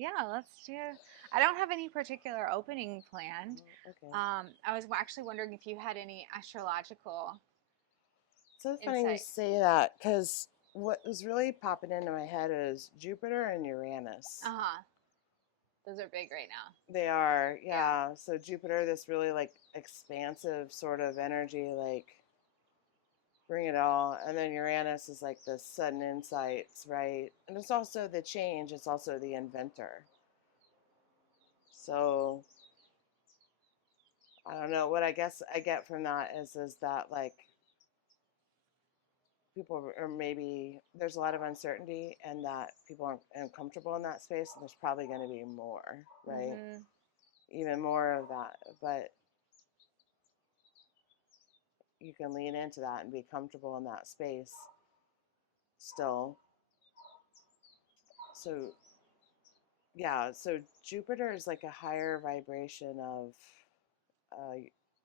Yeah, let's do. I don't have any particular opening planned. Okay. I was actually wondering if you had any astrological So funny you insight. say that because what was really popping into my head is Jupiter and Uranus. Uh-huh. Those are big right now. They are, Yeah. yeah. So Jupiter, this really like expansive sort of energy, like bring it all. And then Uranus is like the sudden insights, right? And it's also the change, it's also the inventor. So I don't know. What I guess I get from that is that like people are maybe there's a lot of uncertainty and that people aren't uncomfortable in that space and there's probably going to be more, right? Mm-hmm. Even more of that. But you can lean into that and be comfortable in that space still. So yeah, so Jupiter is like a higher vibration uh,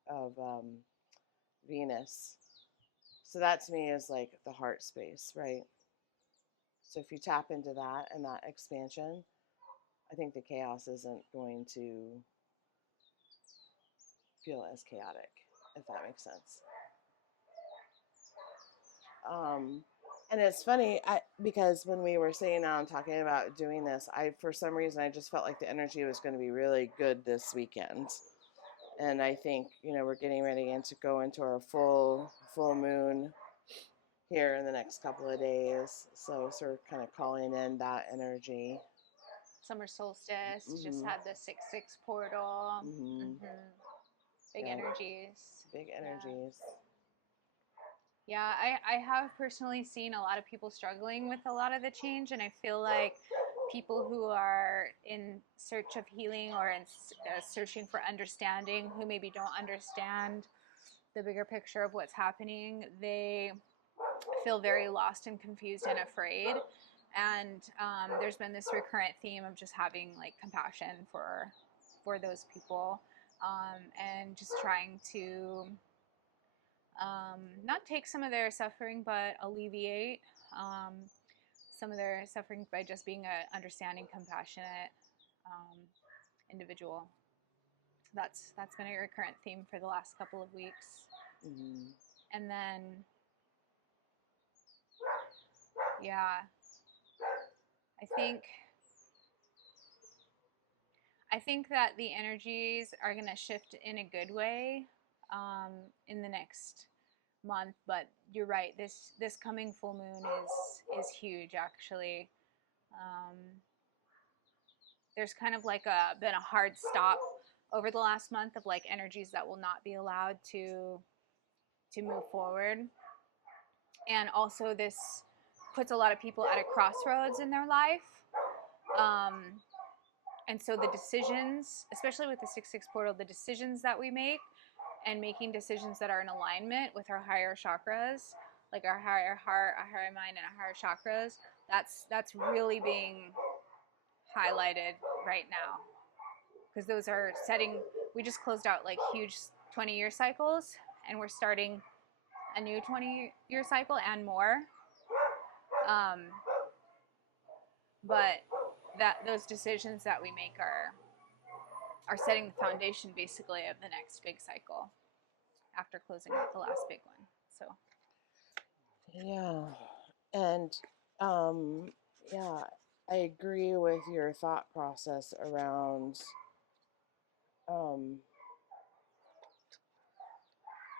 of Venus. So that to me is like the heart space, right? So if you tap into that and that expansion, I think the chaos isn't going to feel as chaotic, if that makes sense. Um, and it's funny because when we were sitting down talking about doing this, I for some reason I just felt like the energy was going to be really good this weekend. And I think we're getting ready to go into our full moon here in the next couple of days. So sort of kind of calling in that energy. Summer solstice just Hmm. had the 6/6 portal. Hmm. Mm-hmm. Big Yeah, energies. big Yeah. energies. Yeah, I have personally seen a lot of people struggling with a lot of the change, and I feel like people who are in search of healing or in searching for understanding, who maybe don't understand the bigger picture of what's happening, they feel very lost and confused and afraid. And there's been this recurrent theme of just having like compassion for those people, and just trying to not take some of their suffering, but alleviate some of their suffering by just being a understanding, compassionate um, individual. That's been a recurrent theme for the last couple of weeks. Hmm. And then, yeah, I think I think that the energies are going to shift in a good way in the next month. But you're right. This coming full moon is huge. Actually, um, there's kind of like been a hard stop over the last month of like energies that will not be allowed to move forward, and also this puts a lot of people at a crossroads in their life. Um, and so the decisions, especially with the 6/6 portal, the decisions that we make and making decisions that are in alignment with our higher chakras, like our higher heart, our higher mind, and our higher chakras, that's really being highlighted right now, because those are setting. We just closed out like huge 20-year cycles, and we're starting a new 20-year cycle and more. Um, but that those decisions that we make are setting the foundation basically of the next big cycle after closing out the last big one. So Yeah. And um, yeah, I agree with your thought process around um,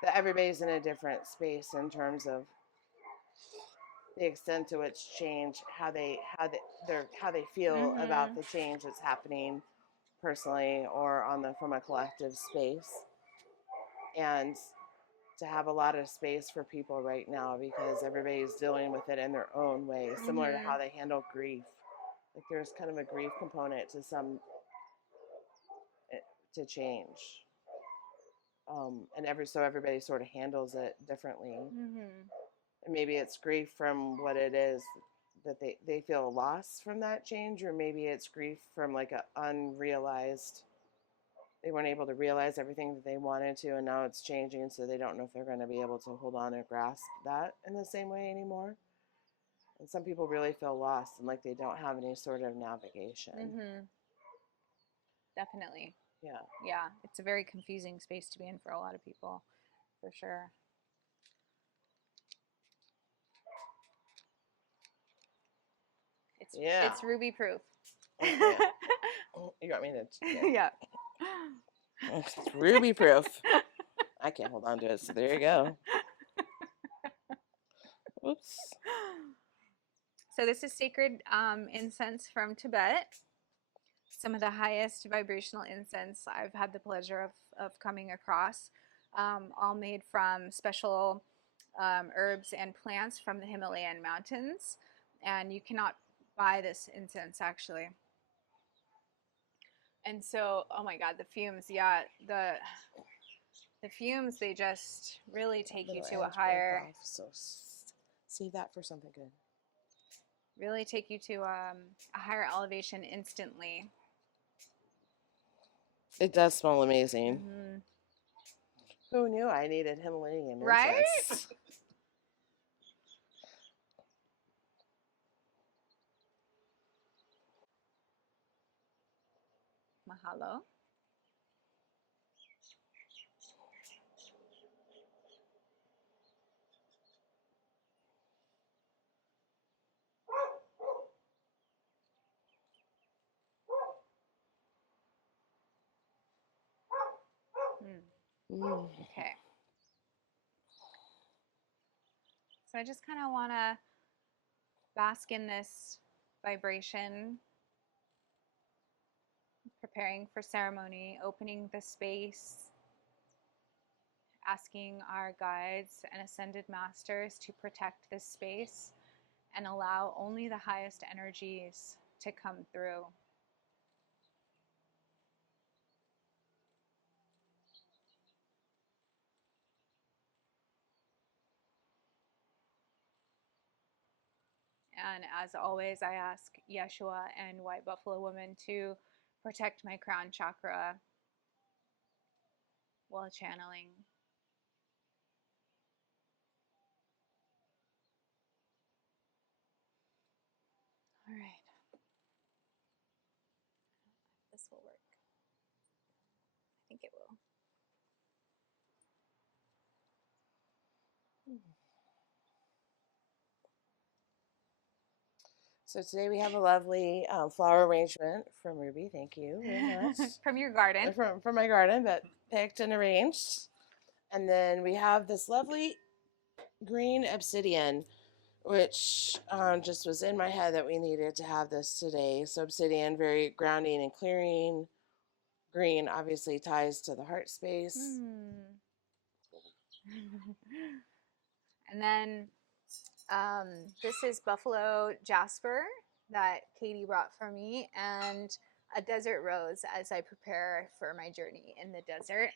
that everybody's in a different space in terms of the extent to which change, how they feel about mm-hmm. the change that's happening personally or on the from a collective space, and to have a lot of space for people right now because everybody's dealing with it in their own way, similar to Mm-hmm. how they handle grief. Like there's kind of a grief component to some to change, and everybody sort of handles it differently. Mm-hmm. And maybe it's grief from what it is that they feel lost from that change, or maybe it's grief from like a unrealized, they weren't able to realize everything that they wanted to and now it's changing, so they don't know if they're going to be able to hold on or grasp that in the same way anymore. And some people really feel lost and like they don't have any sort of navigation. Mm-hmm. Definitely. Yeah. Yeah, it's a very confusing space to be in for a lot of people, for sure. It's ruby proof. Okay. You got me to. Yeah. It's ruby proof. I can't hold on to it, so there you go. Oops. So this is sacred incense from Tibet. Some of the highest vibrational incense I've had the pleasure of coming across, all made from special herbs and plants from the Himalayan mountains. And you cannot buy this incense actually. And so, oh my God, the fumes, yeah, the fumes, they just really take you to a higher, so save that for something good. Really take you to a higher elevation instantly. It does smell amazing. Mm-hmm. Who knew I needed Himalayan incense? Right? Mahalo. Okay. So I just kind of want to bask in this vibration, preparing for ceremony, opening the space, asking our guides and ascended masters to protect this space and allow only the highest energies to come through. And as always, I ask Yeshua and White Buffalo Woman to protect my crown chakra while channeling. All right. This will work. I think it will. So today we have a lovely flower arrangement from Ruby. Thank you very much. From your garden. From my garden, but picked and arranged. And then we have this lovely green obsidian, which just was in my head that we needed to have this today. So obsidian, very grounding and clearing. Green obviously ties to the heart space. And then this is buffalo jasper that Katie brought for me, and a desert rose as I prepare for my journey in the desert.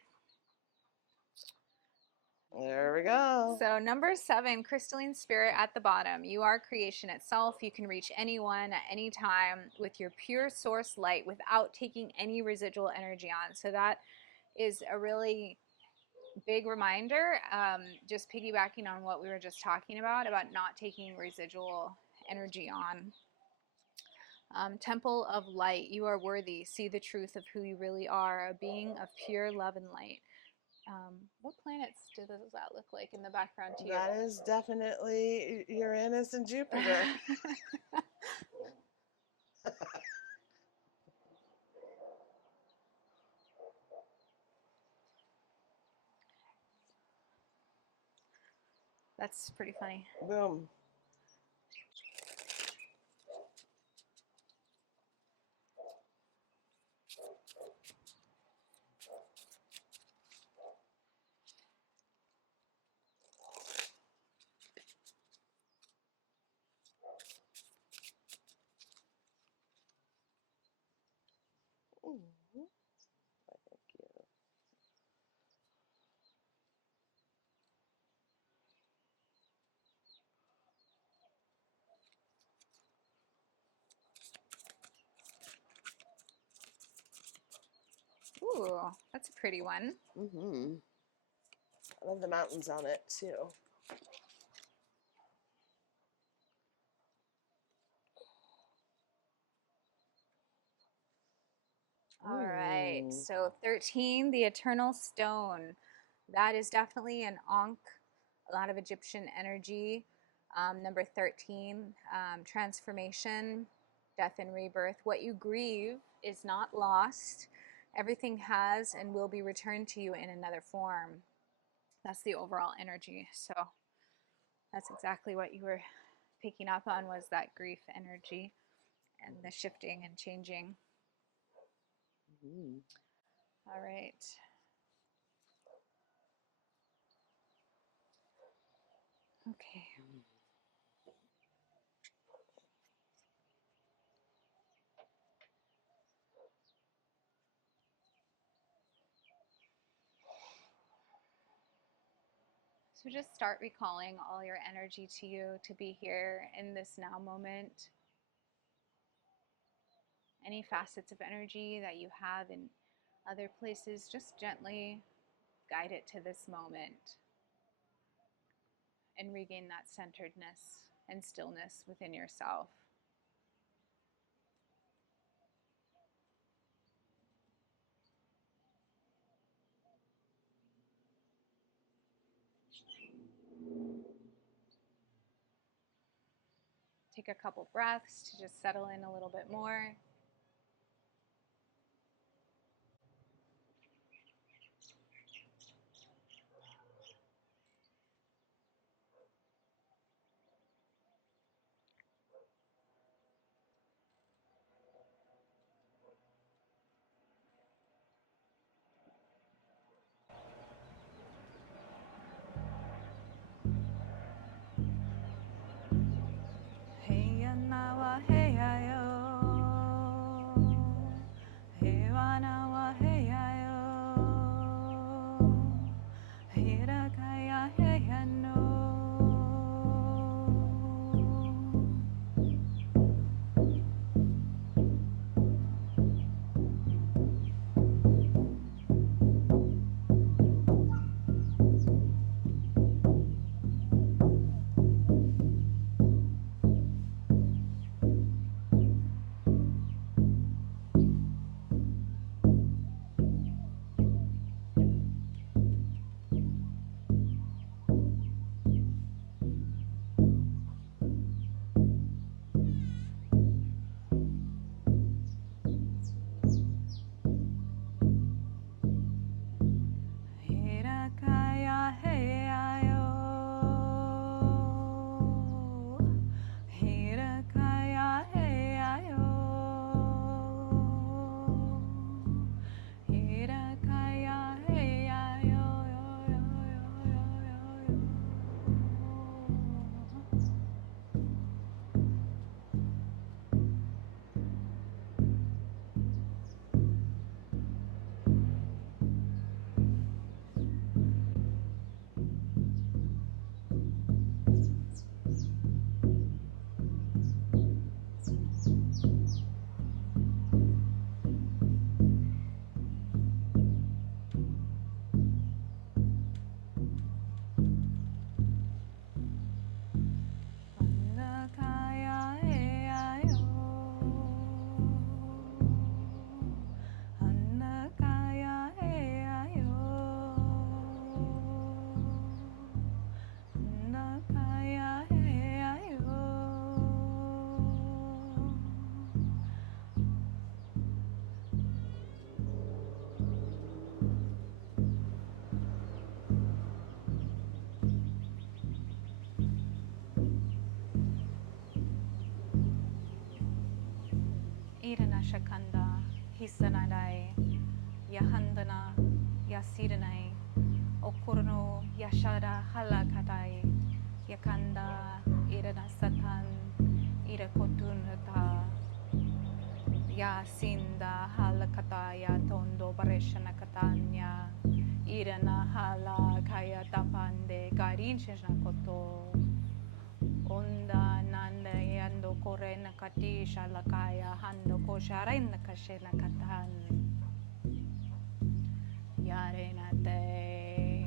There we go. So number 7, crystalline spirit at the bottom. You are creation itself. You can reach anyone at any time with your pure source light without taking any residual energy on. So that is a really big reminder, just piggybacking on what we were just talking about not taking residual energy on. Temple of light, you are worthy. See the truth of who you really are, a being of pure love and light. What planets does that look like in the background to you? That is definitely Uranus and Jupiter. That's pretty funny. Boom. Thank you. Ooh, that's a pretty one. I love the mountains on it too. All right. Ooh. So 13, the Eternal Stone. That is definitely an Ankh, a lot of Egyptian energy. Number 13, transformation, death and rebirth. What you grieve is not lost. Everything has and will be returned to you in another form. That's the overall energy. So that's exactly what you were picking up on, was that grief energy and the shifting and changing. Mm. All right. Okay. So just start recalling all your energy to you, to be here in this now moment. Any facets of energy that you have in other places, just gently guide it to this moment and regain that centeredness and stillness within yourself. Take a couple breaths to just settle in a little bit more. Hey nawa hey ayo, hey nawa hey ayo, hey rakaya hey no. Irana Shakanda, Hisanadai, Yahandana, Yasidanai, Okurno, Yashada Halakatai, Yakanda, Irana Satan, Irakotunata, Yasinda Halakataya, Tondo Bareshana Katanya, Irana Hala Kaya Tapande, Garin Shanakoto. Onda nanda yando korena katisha lakaya hando kosharena kashena katan yarena te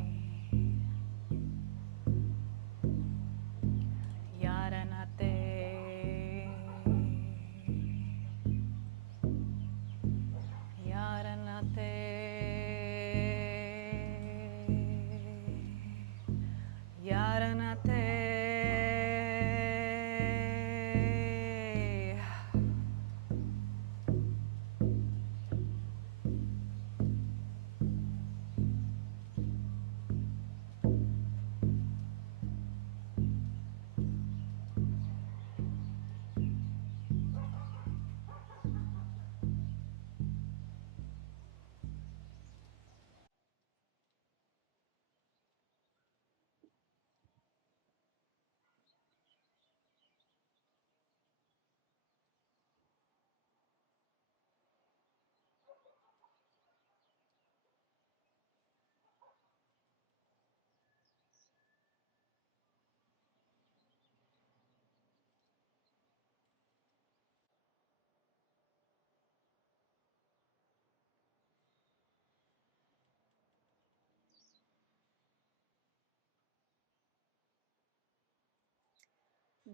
yarena te yarena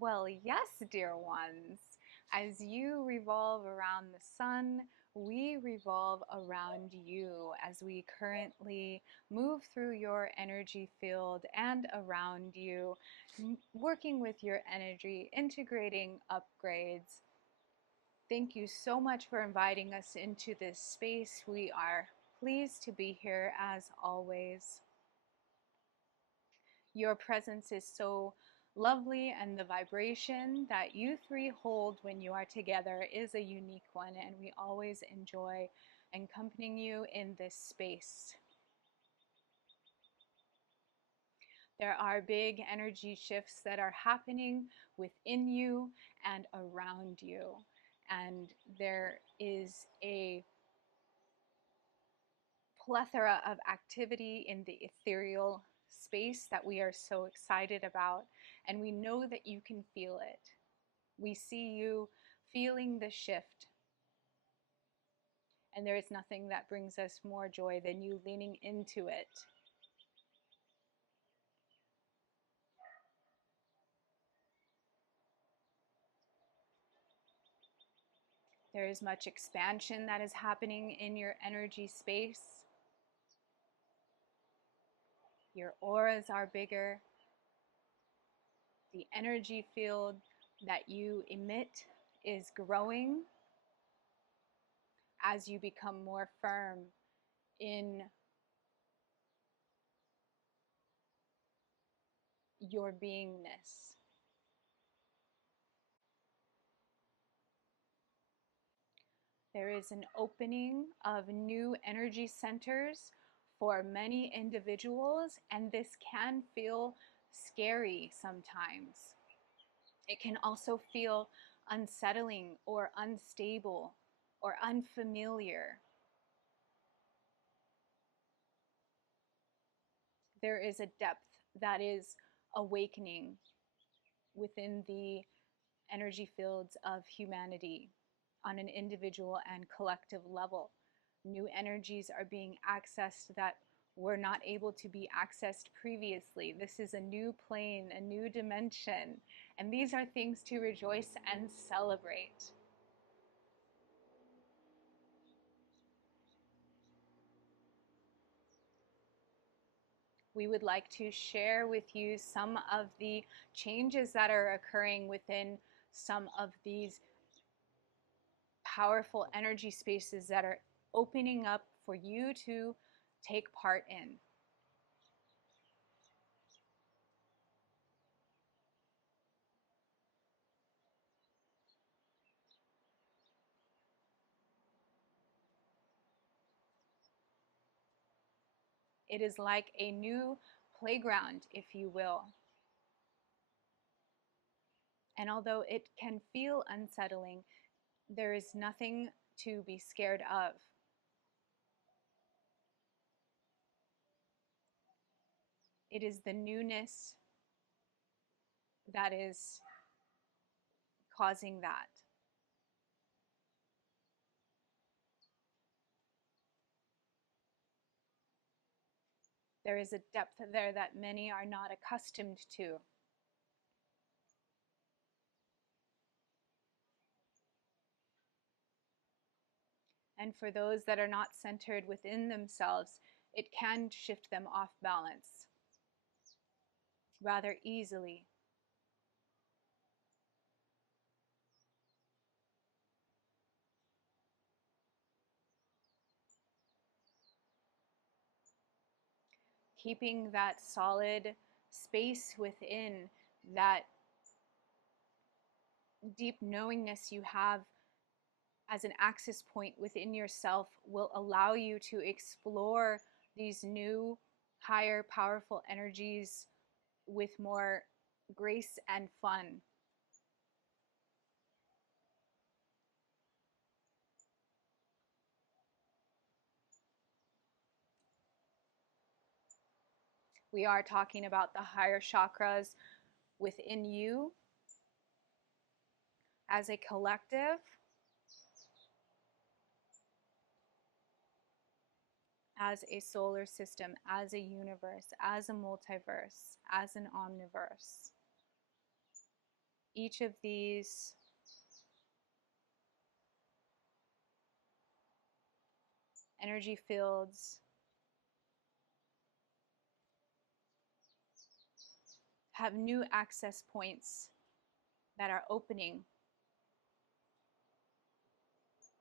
Well, yes, dear ones. As you revolve around the sun, we revolve around you as we currently move through your energy field and around you, working with your energy, integrating upgrades. Thank you so much for inviting us into this space. We are pleased to be here as always. Your presence is so lovely, and the vibration that you three hold when you are together is a unique one, and we always enjoy accompanying you in this space. There are big energy shifts that are happening within you and around you, and there is a plethora of activity in the ethereal space that we are so excited about, and we know that you can feel it. We see you feeling the shift, and there is nothing that brings us more joy than you leaning into it. There is much expansion that is happening in your energy space. Your auras are bigger. The energy field that you emit is growing as you become more firm in your beingness. There is an opening of new energy centers for many individuals, and this can feel scary sometimes. It can also feel unsettling or unstable or unfamiliar. There is a depth that is awakening within the energy fields of humanity on an individual and collective level. New energies are being accessed that were not able to be accessed previously. This is a new plane, a new dimension, and these are things to rejoice and celebrate. We would like to share with you some of the changes that are occurring within some of these powerful energy spaces that are opening up for you to take part in. It is like a new playground, if you will. And although it can feel unsettling, there is nothing to be scared of. It is the newness that is causing that. There is a depth there that many are not accustomed to. And for those that are not centered within themselves, it can shift them off balance rather easily. Keeping that solid space within, that deep knowingness you have as an access point within yourself will allow you to explore these new, higher, powerful energies with more grace and fun. We are talking about the higher chakras within you as a collective, as a solar system, as a universe, as a multiverse, as an omniverse. each of these energy fields have new access points that are opening,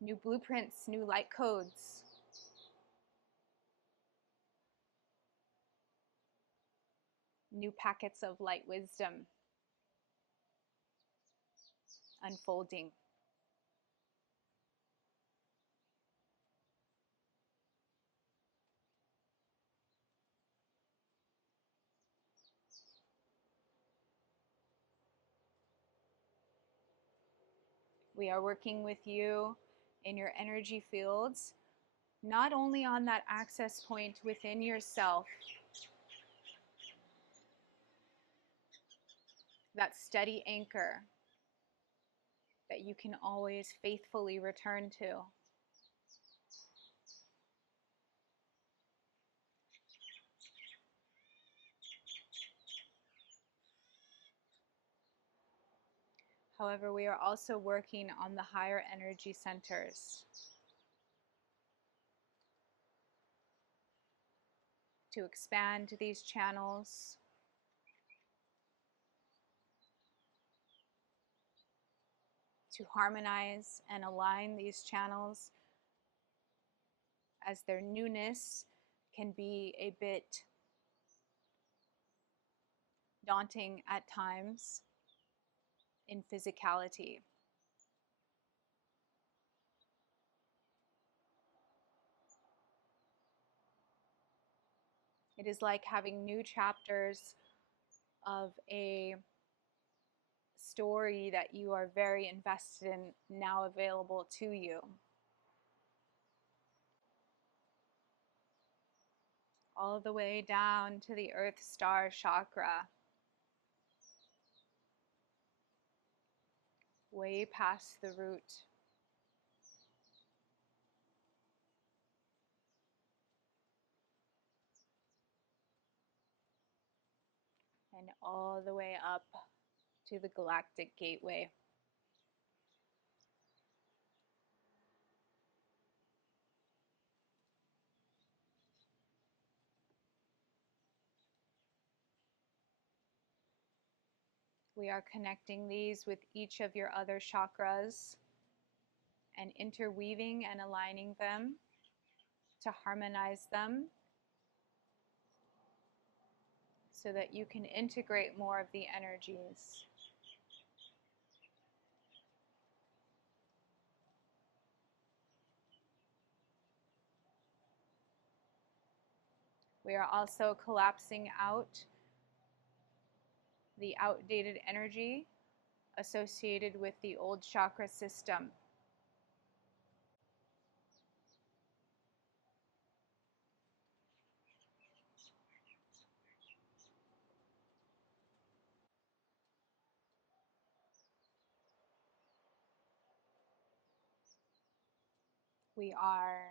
new blueprints, new light codes. New packets of light wisdom unfolding. We are working with you in your energy fields, not only on that access point within yourself, that steady anchor that you can always faithfully return to. However, we are also working on the higher energy centers to expand these channels, to harmonize and align these channels, as their newness can be a bit daunting at times in physicality. It is like having new chapters of a story that you are very invested in now available to you. All the way down to the Earth Star chakra, way past the root. And all the way up to the Galactic Gateway. We are connecting these with each of your other chakras and interweaving and aligning them to harmonize them so that you can integrate more of the energies. We are also collapsing out the outdated energy associated with the old chakra system. We are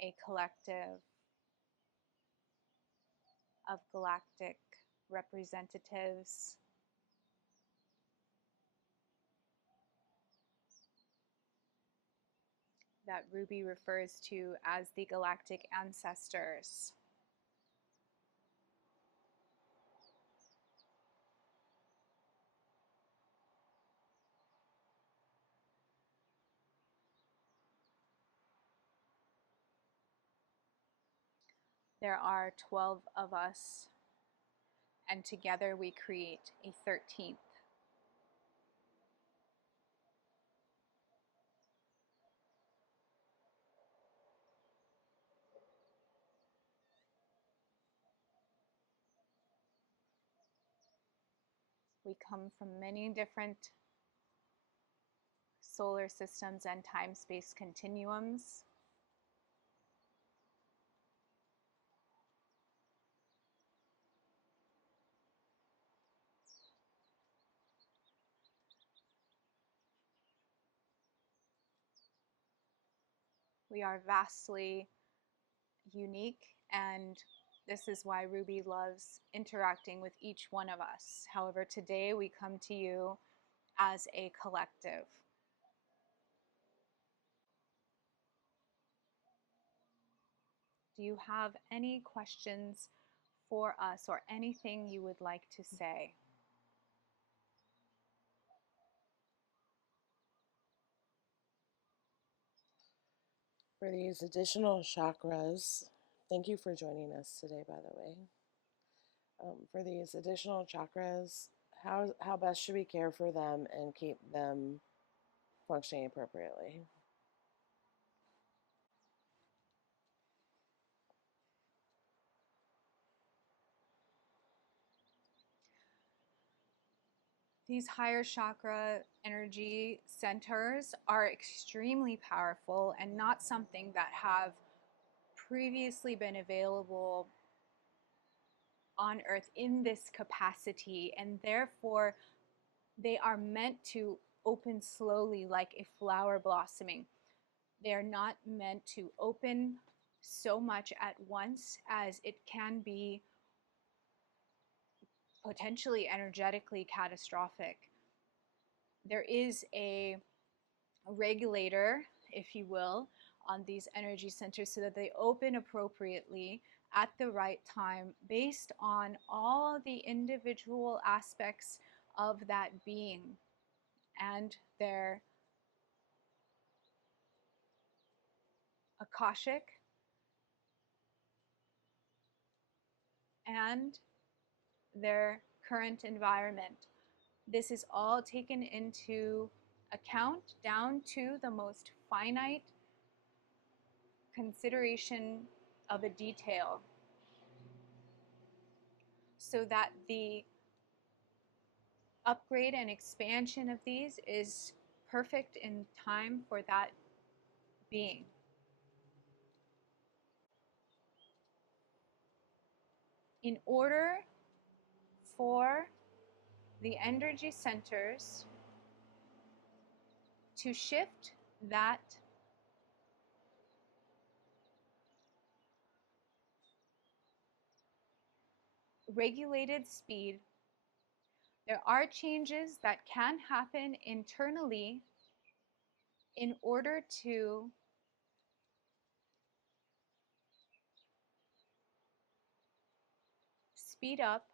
a collective of galactic representatives that Ruby refers to as the Galactic Ancestors. There are 12 of us, and together we create a 13th. We come from many different solar systems and time-space continuums. We are vastly unique and This is why Ruby loves interacting with each one of us. However, today we come to you as a collective. Do you have any questions for us or anything you would like to say? For these additional chakras, thank you for joining us today, by the way. For these additional chakras, how best should we care for them and keep them functioning appropriately? These higher chakra energy centers are extremely powerful and not something that have previously been available on earth in this capacity, and therefore they are meant to open slowly like a flower blossoming. They are not meant to open so much at once as it can be potentially energetically catastrophic. There is a regulator, if you will, on these energy centers so that they open appropriately at the right time based on all the individual aspects of that being and their akashic and their current environment. This is all taken into account down to the most finite consideration of a detail so that the upgrade and expansion of these is perfect in time for that being. In order for the energy centers to shift that regulated speed, there are changes that can happen internally in order to speed up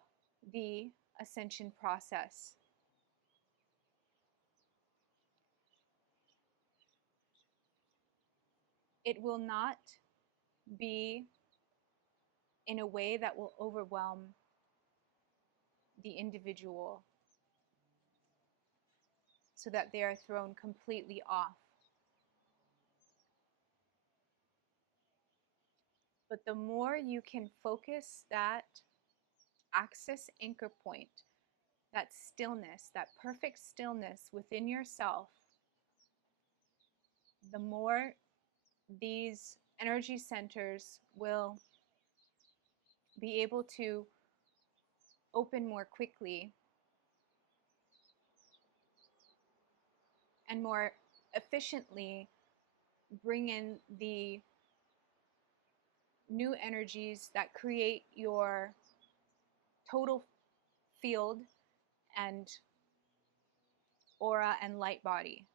the ascension process. It will not be in a way that will overwhelm the individual so that they are thrown completely off. But the more you can focus that access anchor point, that stillness, that perfect stillness within yourself, the more these energy centers will be able to open more quickly and more efficiently bring in the new energies that create your total field and aura and light body.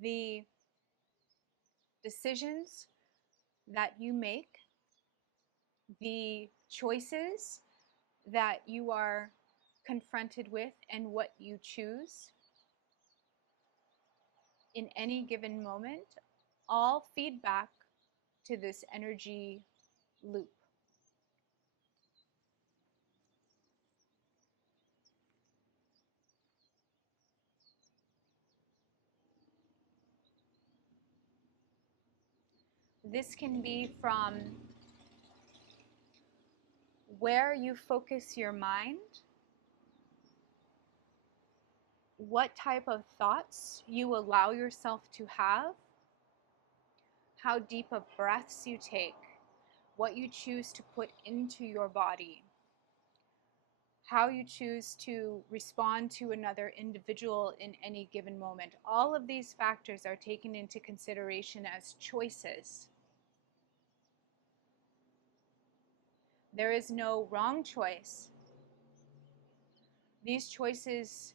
The decisions that you make, the choices that you are confronted with, and what you choose in any given moment all feed back to this energy loop. This can be from where you focus your mind, what type of thoughts you allow yourself to have, how deep of breaths you take, what you choose to put into your body, how you choose to respond to another individual in any given moment. All of these factors are taken into consideration as choices. There is no wrong choice. These choices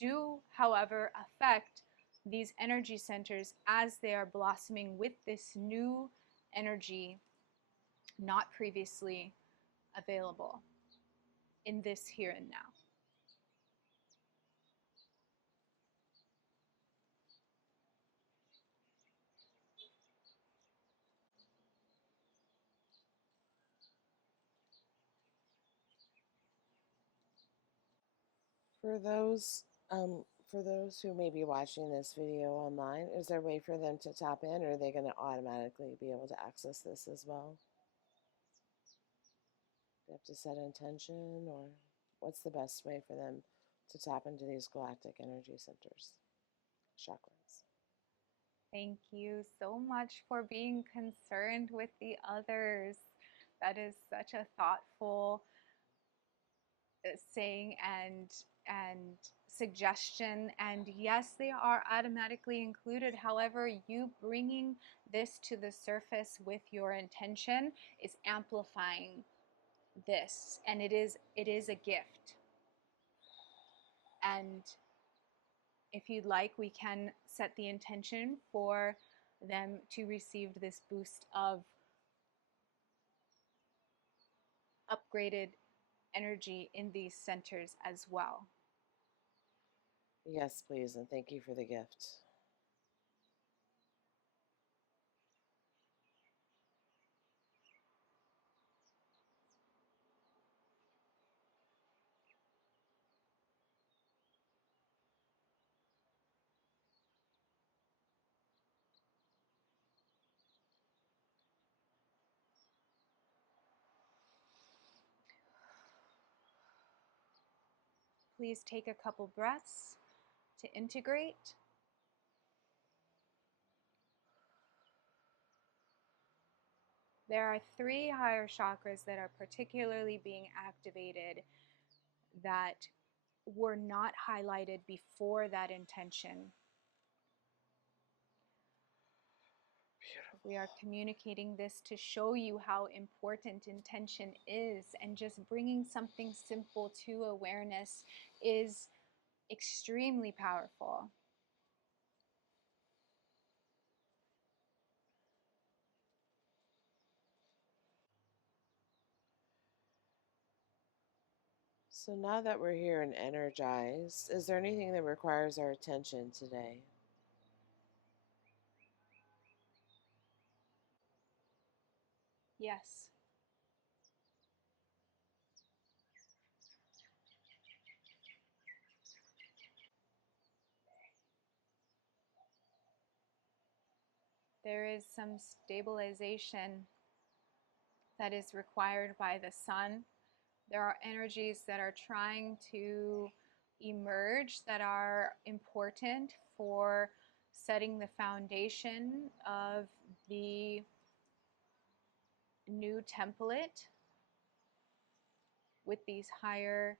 do, however, affect these energy centers as they are blossoming with this new energy not previously available in this here and now. For those for those who may be watching this video online, is there a way for them to tap in, or are they going to automatically be able to access this as well? They have to set intention, or what's the best way for them to tap into these galactic energy centers, chakras? Thank you so much for being concerned with the others. That is such a thoughtful saying and suggestion, and yes, they are automatically included. However, you bringing this to the surface with your intention is amplifying this, and it is a gift. And if you'd like, we can set the intention for them to receive this boost of upgraded energy in these centers as well. Yes, please, and thank you for the gift. Please take a couple breaths to integrate. There are 3 higher chakras that are particularly being activated that were not highlighted before that intention. We are communicating this to show you how important intention is, and just bringing something simple to awareness is extremely powerful. So now that we're here and energized, is there anything that requires our attention today? Yes. There is some stabilization that is required by the sun. There are energies that are trying to emerge that are important for setting the foundation of the new template with these higher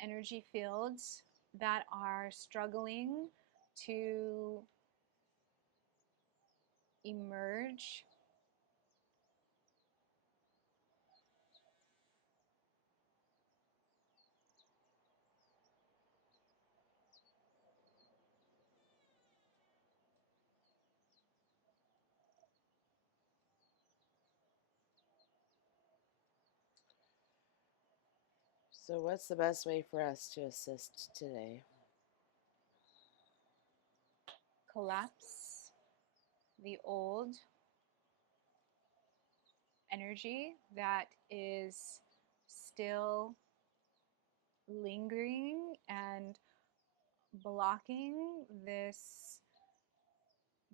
energy fields that are struggling to emerge. So what's the best way for us to assist today? Collapse the old energy that is still lingering and blocking this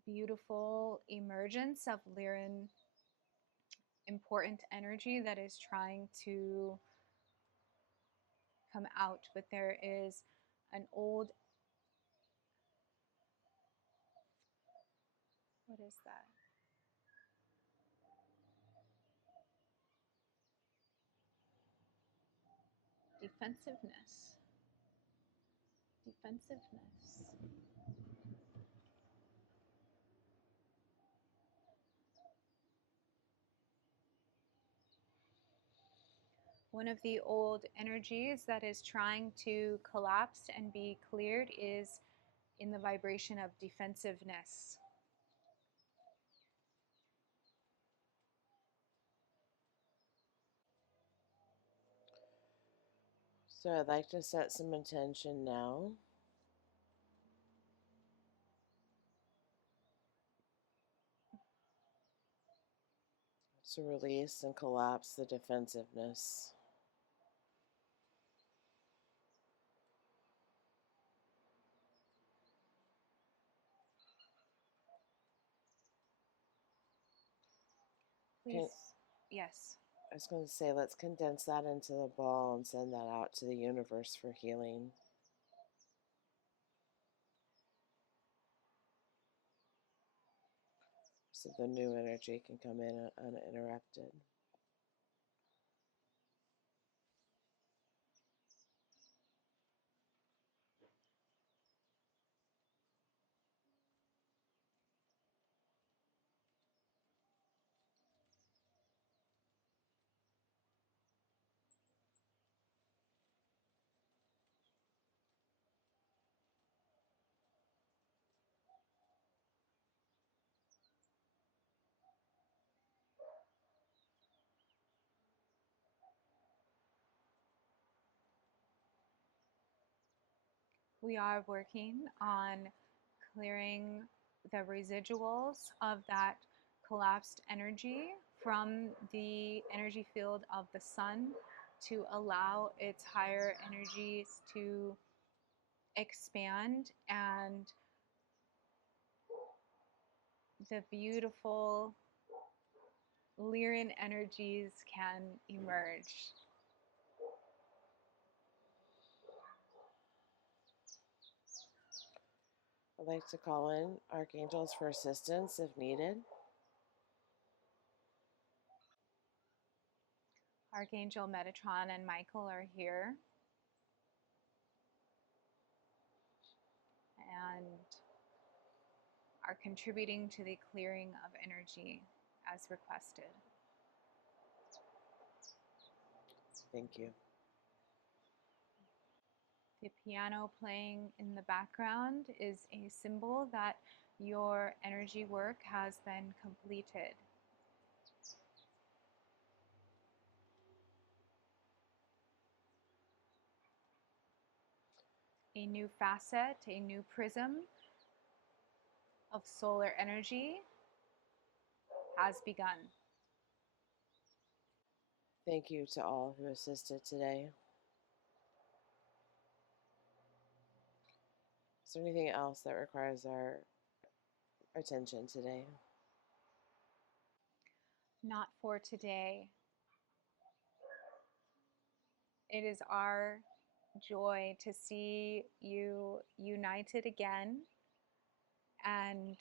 beautiful emergence of Lyran important energy that is trying to come out. But there is an old, what is that? Defensiveness. Defensiveness. One of the old energies that is trying to collapse and be cleared is in the vibration of defensiveness. So I'd like to set some intention now. To release and collapse the defensiveness. Please, yes. I was going to say, let's condense that into the ball and send that out to the universe for healing. So the new energy can come in uninterrupted. We are working on clearing the residuals of that collapsed energy from the energy field of the sun to allow its higher energies to expand and the beautiful Lyran energies can emerge. I'd like to call in archangels for assistance if needed. Archangel Metatron and Michael are here. And are contributing to the clearing of energy as requested. Thank you. The piano playing in the background is a symbol that your energy work has been completed. A new facet, a new prism of solar energy has begun. Thank you to all who assisted today. Is there anything else that requires our attention today? Not for today. It is our joy to see you united again, and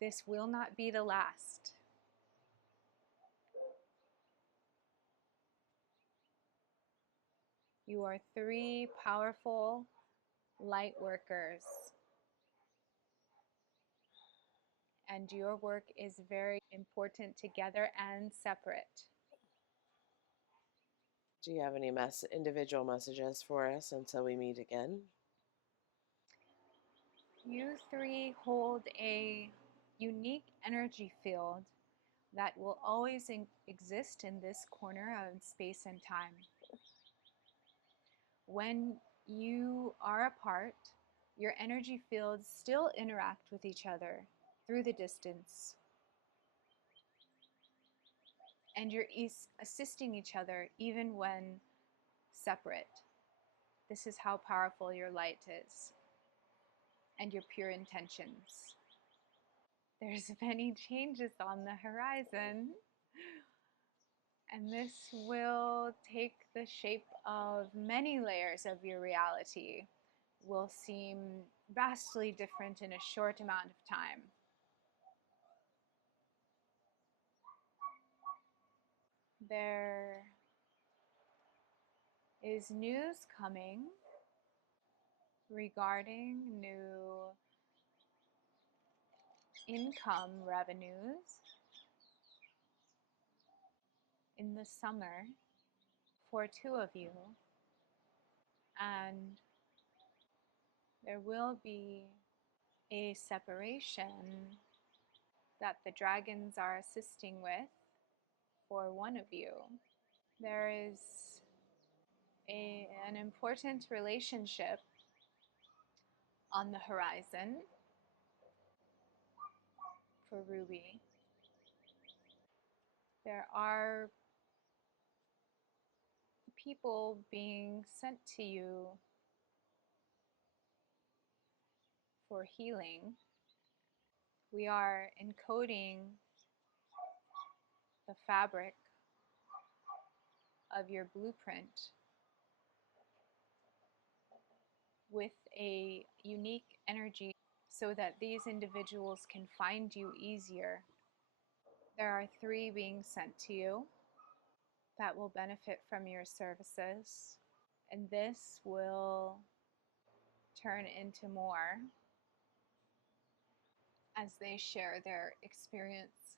this will not be the last. You are three powerful light workers, and your work is very important together and separate. Do you have any individual messages for us until we meet again? You three hold a unique energy field that will always exist in this corner of space and time. When you are apart, your energy fields still interact with each other through the distance. And you're assisting each other even when separate. This is how powerful your light is and your pure intentions. There's many changes on the horizon, and this will take the shape of many layers of your reality. Will seem vastly different in a short amount of time. There is news coming regarding new income revenues in the summer for two of you, and there will be a separation that the dragons are assisting with for one of you. There is an important relationship on the horizon for Ruby. There are people being sent to you for healing. We are encoding the fabric of your blueprint with a unique energy so that these individuals can find you easier. There are 3 being sent to you that will benefit from your services, and this will turn into more as they share their experience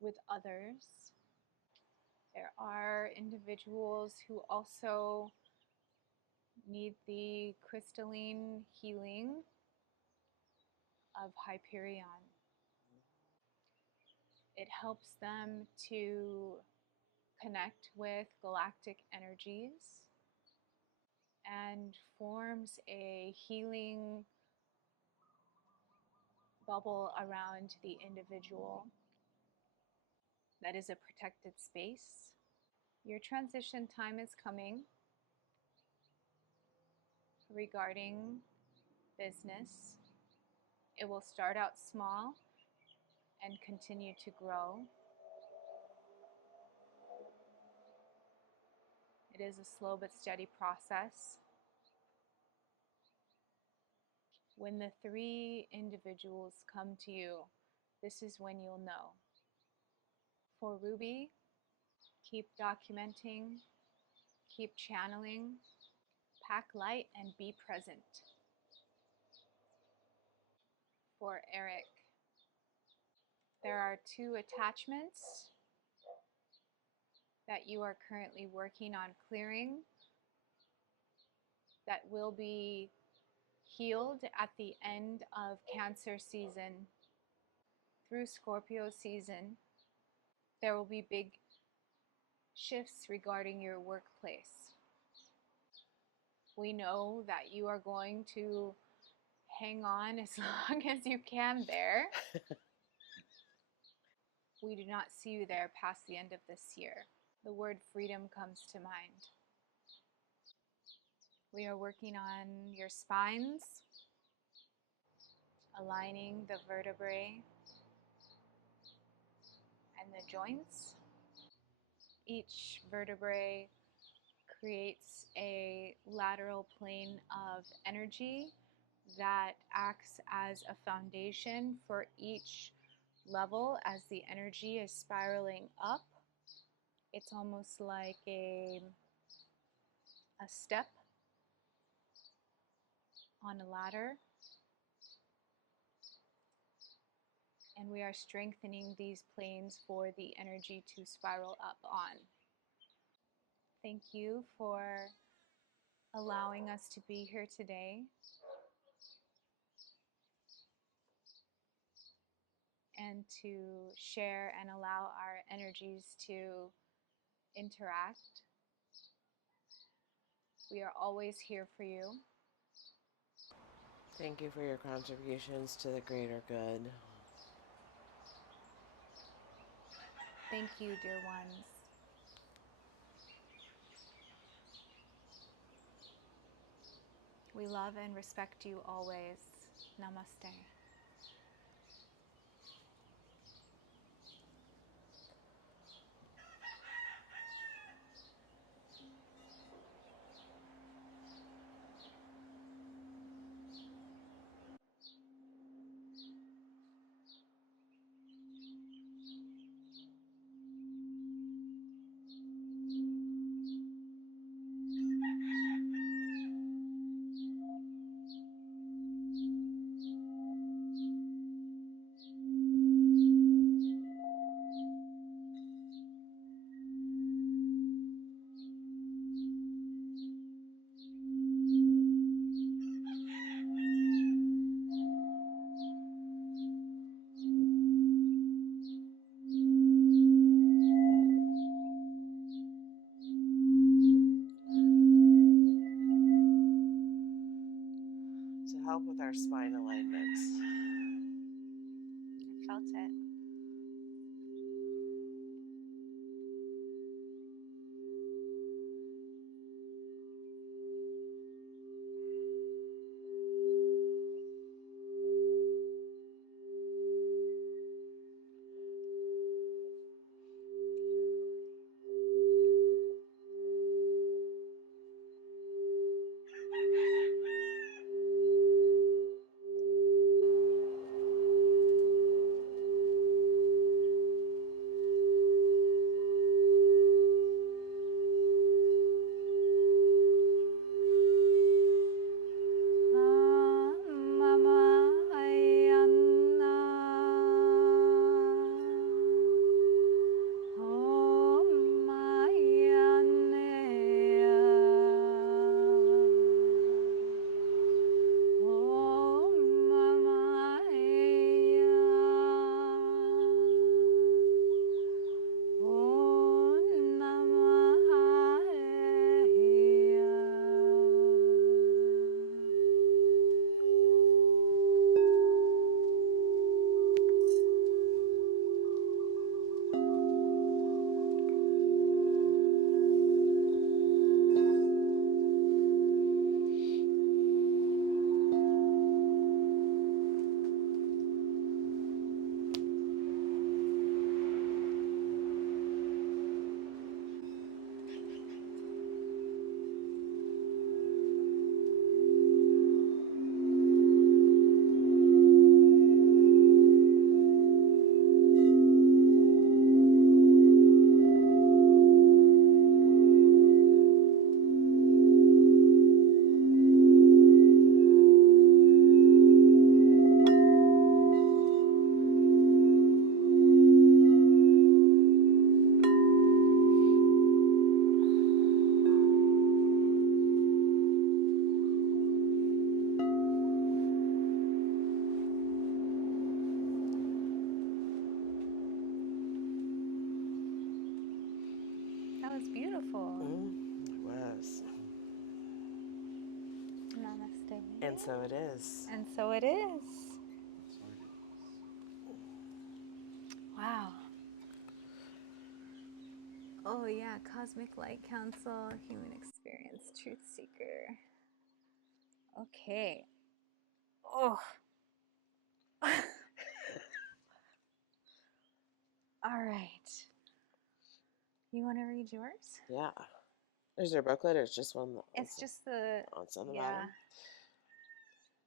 with others. There are individuals who also need the crystalline healing of Hyperion. It helps them to connect with galactic energies and forms a healing bubble around the individual that is a protected space. Your transition time is coming regarding business. It will start out small and continue to grow. It is a slow but steady process. When the 3 individuals come to you, this is when you'll know. For Ruby, keep documenting, keep channeling, pack light, and be present. For Eric, there are 2 attachments that you are currently working on clearing that will be healed at the end of Cancer season through Scorpio season. There will be big shifts regarding your workplace. We know that you are going to hang on as long as you can there. We do not see you there past the end of this year. The word freedom comes to mind. We are working on your spines, aligning the vertebrae and the joints. Each vertebrae creates a lateral plane of energy that acts as a foundation for each level as the energy is spiraling up. It's almost like a step on a ladder. And we are strengthening these planes for the energy to spiral up on. Thank you for allowing us to be here today. And to share and allow our energies to interact. We are always here for you. Thank you for your contributions to the greater good. Thank you, dear ones. We love and respect you always. Namaste. help with our spine alignment. I felt it. That was beautiful. It was. Namaste. And so it is. And so it is. Wow. Oh yeah, Cosmic Light Council, Human Experience, Truth Seeker. Okay. Oh. All right. You want to read yours? Yeah. Is there a booklet or it's just one? It's just the... Oh, it's on the yeah. bottom.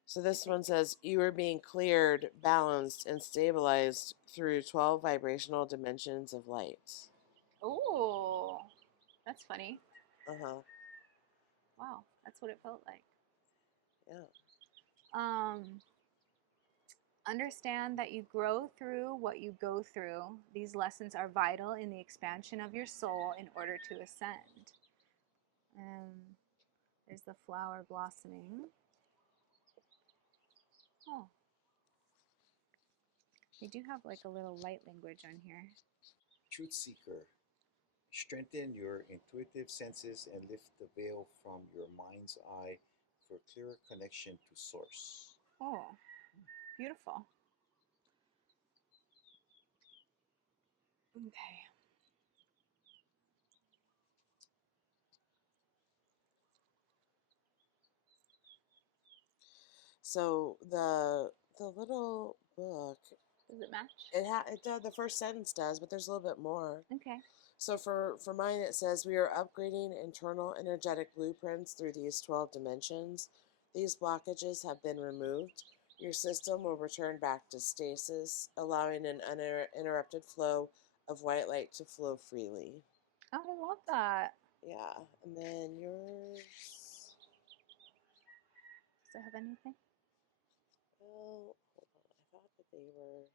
So this one says, you are being cleared, balanced, and stabilized through 12 vibrational dimensions of light. Oh, that's funny. Uh-huh. Wow, that's what it felt like. Yeah. Understand that you grow through what you go through. These lessons are vital in the expansion of your soul in order to ascend. There's the flower blossoming. Oh. They do have like a little light language on here. Truth Seeker. Strengthen your intuitive senses and lift the veil from your mind's eye for clearer connection to Source. Oh, beautiful. Okay. So the little book, Does it match? it does, the first sentence does, but there's a little bit more. Okay. So for mine it says, we are upgrading internal energetic blueprints through these 12 dimensions. These blockages have been removed. Your system will return back to stasis, allowing an uninterrupted flow of white light to flow freely. Oh, I love that. Yeah, and then yours. Does it have anything? Well, hold on. I thought that they were.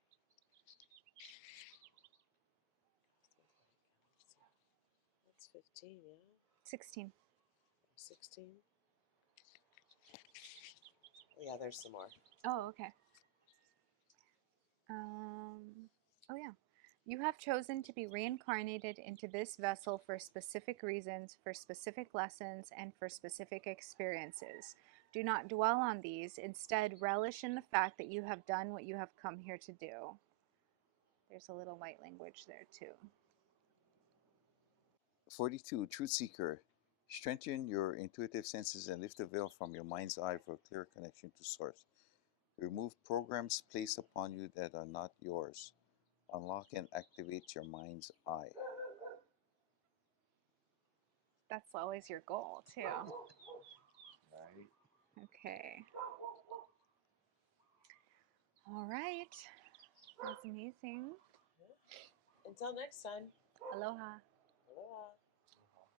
That's 15, yeah? 16. 16? Oh, yeah, there's some more. Oh, okay. Oh yeah. You have chosen to be reincarnated into this vessel for specific reasons, for specific lessons, and for specific experiences. Do not dwell on these. Instead, relish in the fact that you have done what you have come here to do. There's a little light language there too. 42. Truth Seeker. Strengthen your intuitive senses and lift the veil from your mind's eye for a clear connection to Source. Remove programs placed upon you that are not yours. Unlock and activate your mind's eye. That's always your goal too. Right. Okay. All right. That's amazing. Until next time. Aloha. Aloha.